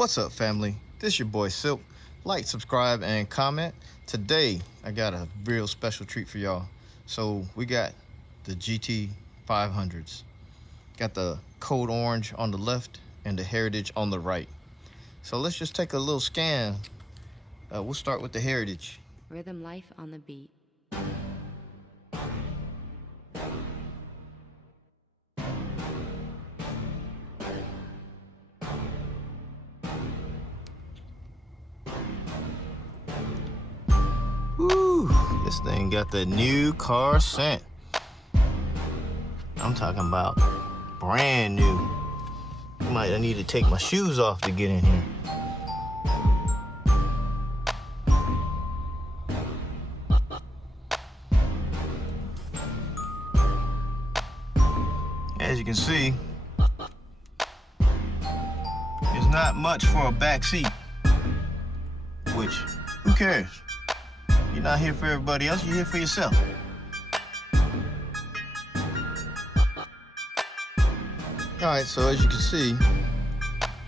What's up, family? This your boy Silk. Like, subscribe, and comment. Today I got a real special treat for y'all. So we got the GT 500s. Got the code orange on the left and the heritage on the right. So let's just take a little scan. We'll start with the heritage. Rhythm life on the beat. Woo, this thing got the new car scent. I'm talking about brand new. I need to take my shoes off to get in here. As you can see, there's not much for a back seat, which, who cares? You're not here for everybody else, you're here for yourself. Alright, so as you can see,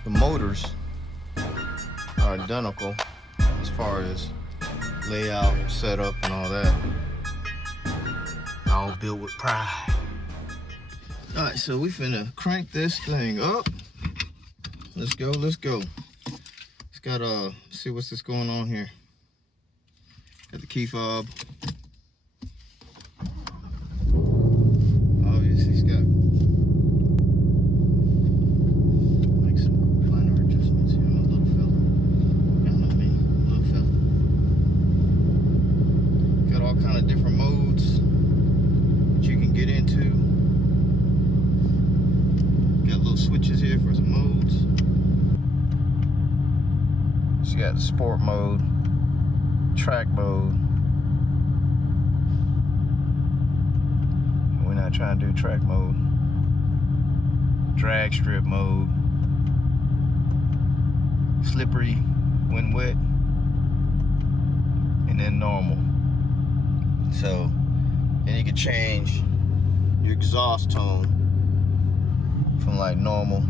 the motors are identical as far as layout, setup, and all that. All built with pride. Alright, so we finna crank this thing up. Let's go, let's go. It's got, see what's this going on here. Got the key fob. Obviously, it's got like some minor adjustments here. I'm a little fella. Y'all know me, little fella. Got all kind of different modes that you can get into. Got little switches here for some modes. So you got the sport mode, track mode. We're not trying to do track mode. Drag strip mode. Slippery when wet. And then normal. So, and you can change your exhaust tone from like normal,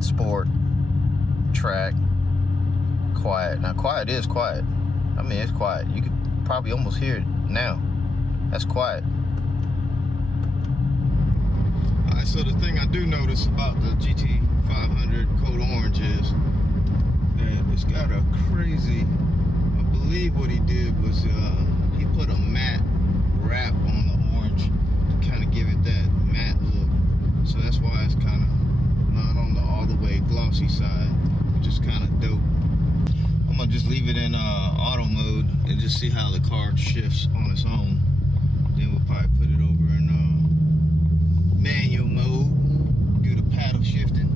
sport, track, quiet. Now quiet is quiet. I mean, it's quiet. You could probably almost hear it now. That's quiet. Alright, so the thing I do notice about the GT 500 Code Orange is that it's got a crazy, I believe what he did was he put a matte wrap on the orange to kind of give it that matte look. So that's why it's kind of not on the all the way glossy side, which is kind of dope. I'm gonna just leave it in auto mode and just see how the car shifts on its own. Then we'll probably put it over in manual mode, do the paddle shifting.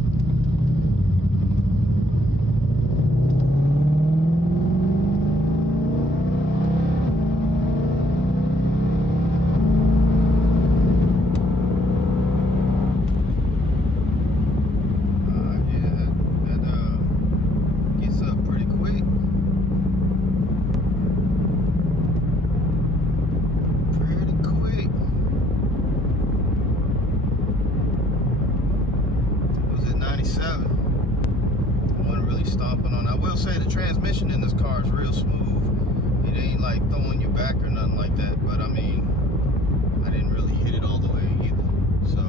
I will say the transmission in this car is real smooth. It ain't like throwing you back or nothing like that, but I mean, I didn't really hit it all the way either. So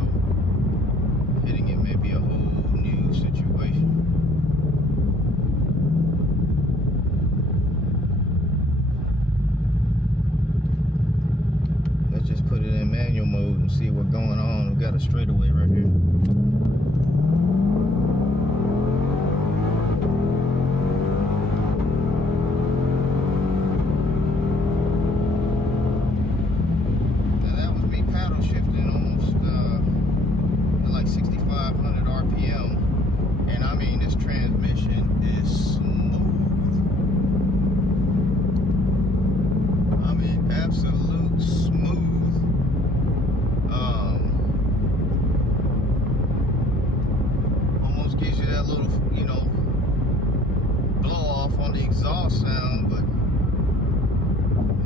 hitting it may be a whole new situation. Let's just put it in manual mode and see what's going on. We got a straightaway right here. Absolute smooth. Almost gives you that little, you know, blow off on the exhaust sound, but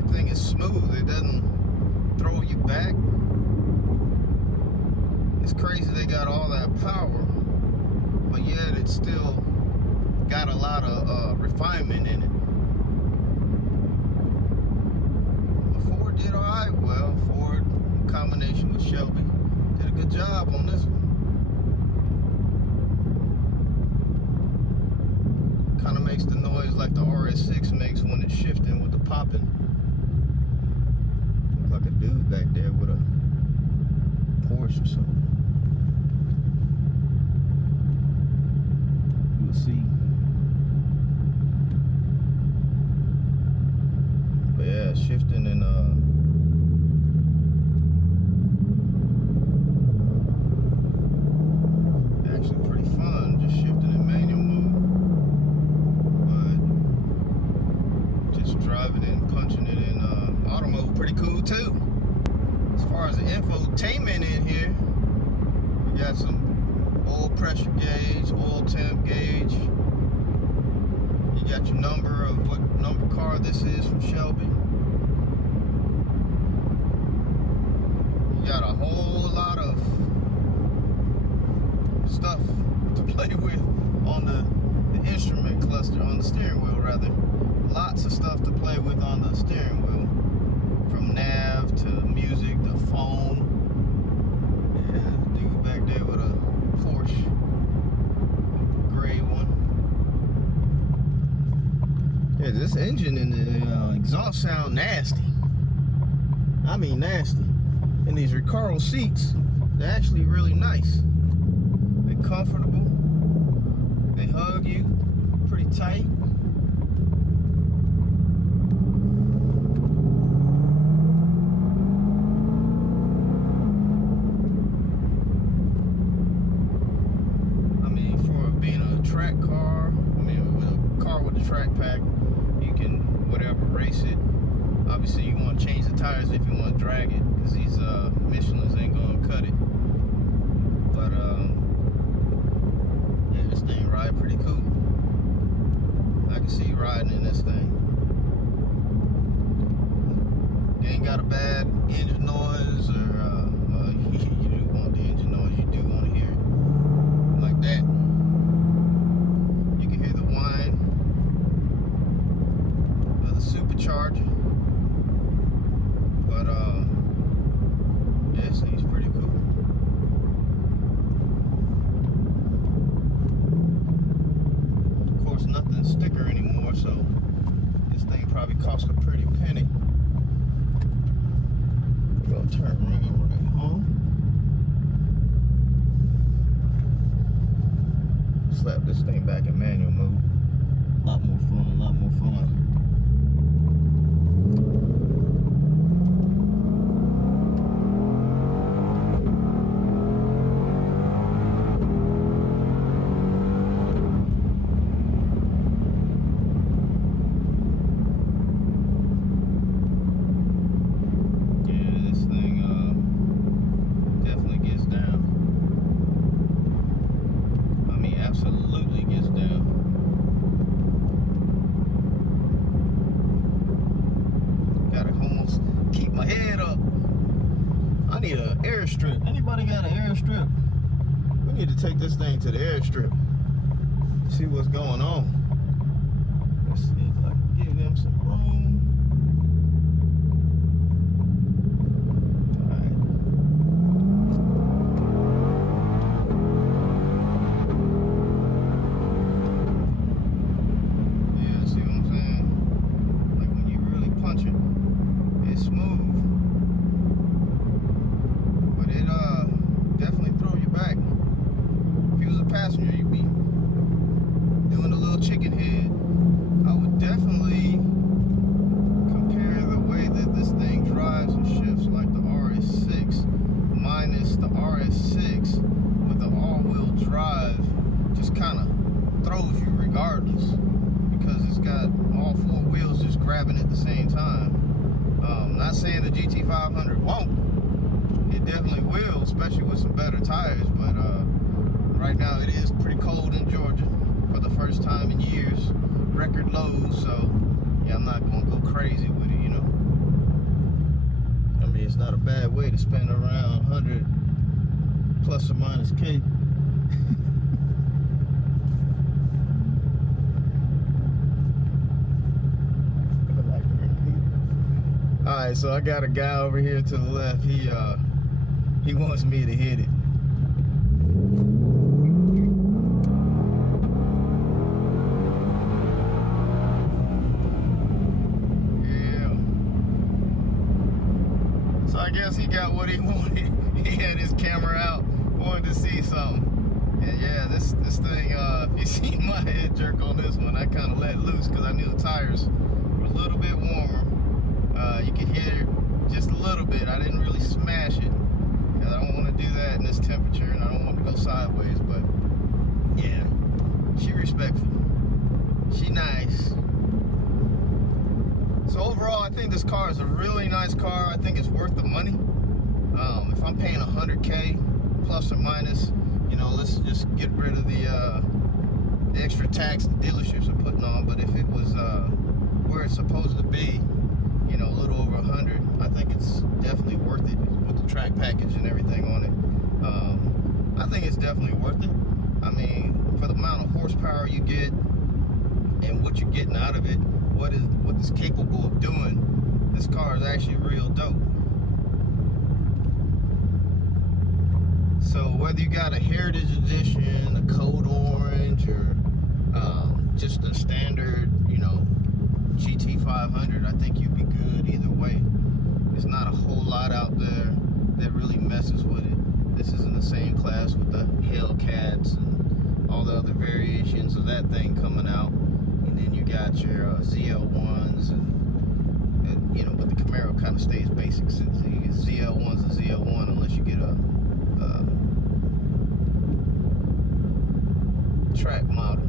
the thing is smooth. It doesn't throw you back. It's crazy they got all that power but yet it's still got a lot of refinement in it. But Ford did alright. Well, Ford, in combination with Shelby, did a good job on this one. Kind of makes the noise like the RS6 makes when it's shifting with the popping. Look like a dude back there with a Porsche or something. We'll see. But yeah, shifting and actually pretty fun, just shifting in manual mode. But just driving and punching it in auto mode, pretty cool too. As far as the infotainment in here, we got some oil pressure gauge, oil temp gauge. You got your number of what number car this is from Shelby. You got a whole lot of stuff to play with on the instrument cluster, on the steering wheel rather. Lots of stuff to play with on the steering wheel. From nav to music to phone. Yeah, dude back there with a Porsche, gray one. Yeah, this engine and the exhaust sound nasty. I mean nasty. And these Recaro seats, they're actually really nice. They're comfortable. They hug you pretty tight. Track car, with a car with a track pack, you can whatever race it. Obviously you want to change the tires if you want to drag it, because these Michelin's ain't gonna cut it. But yeah, this thing ride pretty cool. I can see you riding in this thing. You ain't got a bad engine noise, or you do want the engine noise, you do want to hear it like that. Supercharger, but yeah, this thing's pretty cool. Of course, nothing's sticker anymore, so this thing probably cost a pretty penny. We're gonna turn around right home. Slap this thing back in manual mode. A lot more fun, a lot more fun. I need an airstrip. Anybody got an airstrip? We need to take this thing to the airstrip. See what's going on. Let's see if I can give them some room. Passenger, you'd be doing a little chicken head. I would definitely compare the way that this thing drives and shifts like the RS6 minus the RS6 with the all-wheel drive. Just kind of throws you regardless, because it's got all four wheels just grabbing at the same time. Not saying the GT500 won't. It definitely will, especially with some better tires, but right now it is pretty cold in Georgia for the first time in years. Record lows, so yeah, I'm not gonna go crazy with it, you know. I mean, it's not a bad way to spend around 100 plus or minus K. right, so I got a guy over here to the left. He wants me to hit it. So I guess he got what he wanted. He had his camera out, wanted to see something. And yeah, this thing, if you see my head jerk on this one, I kind of let loose because I knew the tires were a little bit warmer. You could hear it just a little bit. I didn't really smash it because I don't want to do that in this temperature and I don't want to go sideways. But yeah, she respectful. She nice. So overall, I think this car is a really nice car. I think it's worth the money. If I'm paying $100K plus or minus, you know, let's just get rid of the extra tax the dealerships are putting on. But if it was where it's supposed to be, you know, a little over 100, I think it's definitely worth it with the track package and everything on it. I think it's definitely worth it. I mean, for the amount of horsepower you get and what you're getting out of it, what it's capable of doing, this car is actually real dope. So whether you got a Heritage Edition, a Code Orange, or just a standard, you know, GT500, I think you'd be good either way. There's not a whole lot out there that really messes with it. This is in the same class with the Hellcats and all the other variations of that thing coming out. And then you got your ZL1s and you know, but the Camaro kind of stays basic since you get ZL1s and ZL1 unless you get a track model.